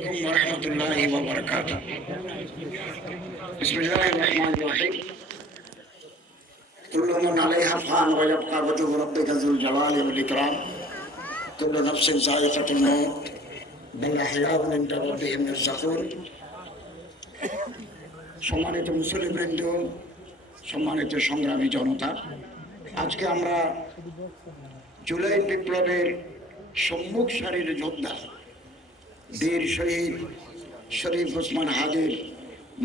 عليكم ورحمة الله وبركاته. بسم الله الرحمن الرحيم. كل من عليها فان ويبقى وجه ربك ذو الجلال والإكرام. كل نفس ذائقة الموت بل أحياء عند ربهم يرزقون. সম্মানিত মুসলিমবৃন্দ, সম্মানিত সংগ্রামী জনতা, আজকে আমরা জুলাই বিপ্লবের সম্মুখ সারির যোদ্ধা বীর শহীদ শরীফ ওসমান হাদির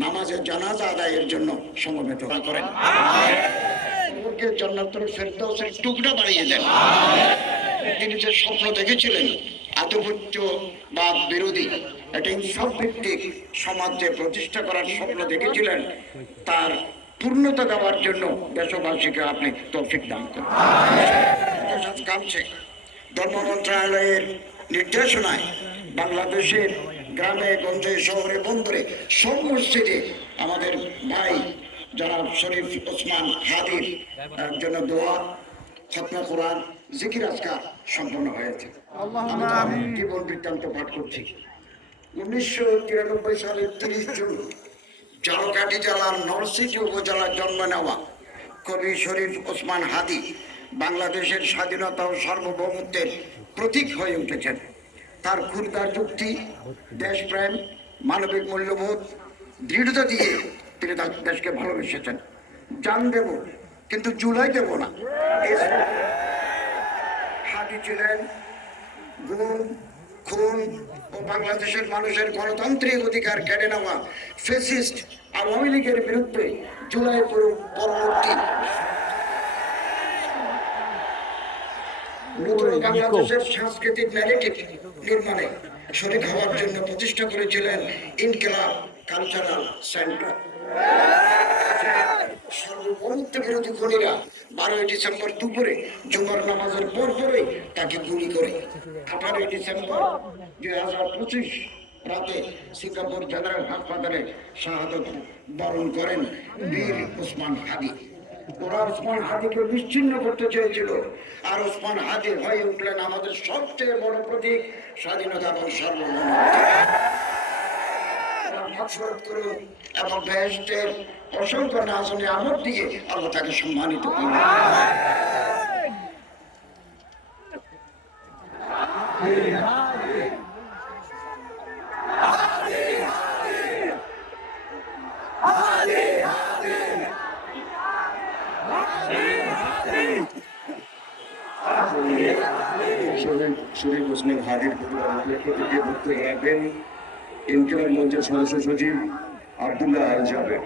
নামাজে জানাজা আদায়ের জন্য সমবেত করেন। জান্নাতুল ফেরদাউসের টুকরা বাড়িয়ে দেন। তিনি যে স্বপ্ন দেখেছিলেন আধিপত্যবাদ বিরোধী একটা ইনসাফ ভিত্তিক সমাজে প্রতিষ্ঠা করার স্বপ্ন দেখেছিলেন, তার পূর্ণতা দেওয়ার জন্য দেশবাসীকে আপনি তৌফিক দান করুন। ধর্ম মন্ত্রণালয়ের নির্দেশনায় বাংলাদেশের গ্রামে গঞ্জে শহরে বন্দরে সব মসজিদে আমাদের ভাই যারা শরীফ ওসমান হাদির জন্য দোয়া, খতনা কোরআন, জিকির আজকার সম্পন্ন হয়েছে। আমি জীবন বৃত্তান্ত পাঠ করছি। 1993 সালের 30 জুন ঝালকাঠি জেলার নরসিংদী উপজেলার জন্ম নেওয়া কবি শরীফ ওসমান হাদি বাংলাদেশের স্বাধীনতা ও সার্বভৌমত্বের প্রতীক হয়ে উঠেছেন। তার ক্ষুদ্র যুক্তি, দেশপ্রেম, মানবিক মূল্যবোধ, দৃঢ়তা দিয়ে তিনি তার দেশকে ভালোবেসেছেন। জান দেব কিন্তু জুলাই দেব না। হাদি ছিলেন গুম, খুন ও বাংলাদেশের মানুষের গণতান্ত্রিক অধিকার কেড়ে নেওয়া ফ্যাসিস্ট আওয়ামী লীগের বিরুদ্ধে জুলাই পরবর্তী বাংলাদেশের সাংস্কৃতিক ন্যারেটিভ নির্মাণে শরীক হওয়ার জন্য প্রতিষ্ঠা করেছিলেন ইনকিলাব কালচারাল সেন্টার। সার্বভৌমত্ব বিরোধী খুনিরা 12 ডিসেম্বর দুপুরে জুমার নামাজের পরে তাকে গুলি করে 18 ডিসেম্বর 2025 রাতে সিঙ্গাপুর জেনারেল হাসপাতালে শাহাদত বরণ করেন বীর ওসমান হাদি। ওরা ওসমান হাদিকে বিচ্ছিন্ন করতে চেয়েছিল, আর ওসমান হাদি হয়ে উঠলেন আমাদের সবচেয়ে বড় প্রতীক, স্বাধীনতা এবং সার্বভৌমত্ব করুন এবং বেহেশতের অসংখ্য নাজনে আমদ দিয়ে আল্লাহ তাকে সম্মানিত করুন। শরীফ ওসমান হাদির প্রতিটি বক্তব্য রাখবেন ইনকিলাব মঞ্চের সদস্য সচিব আব্দুল্লাহ আল জাবেদ।